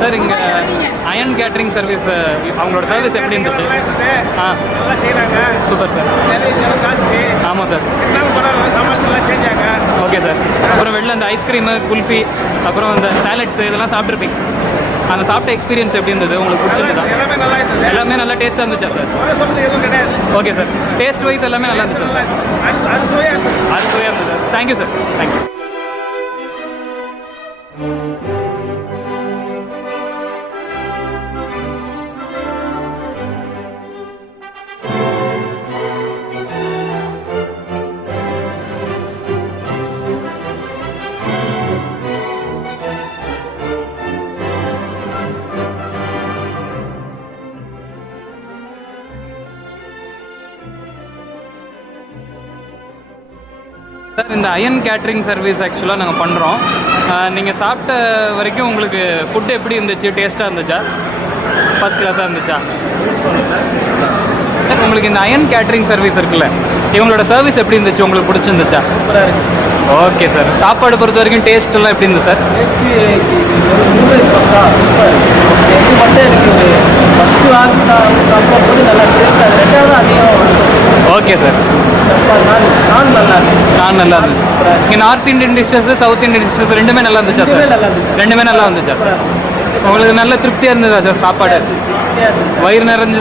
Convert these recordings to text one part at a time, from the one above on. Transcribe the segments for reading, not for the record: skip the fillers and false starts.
Sir இங்கே iron catering service அவங்களோட service எப்படி இருந்துச்சு? Super sir. ஆமாம் சார். Okay sir. அப்புறம் வெளில அந்த ஐஸ்கிரீமு, குல்ஃபி, அப்புறம் அந்த சாலட்ஸ் இதெல்லாம் சாப்பிட்ருப்பீங்க. அந்த சாப்பிட்ட எக்ஸ்பீரியன்ஸ் எப்படி இருந்தது? உங்களுக்கு பிடிச்சிருந்ததா? எல்லாமே நல்லா டேஸ்ட்டாக இருந்துச்சா sir? Okay sir. Taste wise எல்லாமே நல்லா இருந்துச்சு சார். அது சுவையாக இருந்தது sir. Thank you sir. Thank you. Sir இந்த அயன் கேட்டரிங் சர்வீஸ் ஆக்சுவலாக நாங்கள் பண்ணுறோம். நீங்கள் சாப்பிட்ட வரைக்கும் உங்களுக்கு ஃபுட்டு எப்படி இருந்துச்சு? டேஸ்ட்டாக இருந்துச்சா? ஃபஸ்ட் கிளாஸாக இருந்துச்சா? உங்களுக்கு இந்த அயன் கேட்டரிங் சர்வீஸ் இருக்குல்ல, இவங்களோட சர்வீஸ் எப்படி இருந்துச்சு? உங்களுக்கு பிடிச்சிருந்துச்சா? Okay sir. சாப்பாடு பொறுத்த வரைக்கும் டேஸ்ட் எல்லாம் எப்படி இருந்துச்சு சார்? Okay sir. நான் நல்லா இருந்துச்சு. இங்கே north Indian dishes, south Indian dishes ரெண்டுமே நல்லா இருந்துச்சா சார்? ரெண்டுமே நல்லா இருந்துச்சா சார்? உங்களுக்கு நல்ல திருப்தியாக இருந்ததா சார் சாப்பாடு? வயிறு நிறைஞ்சு?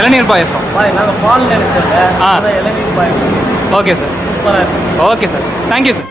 இளநீர் பாயசம். Okay sir. Okay sir. Thank you sir.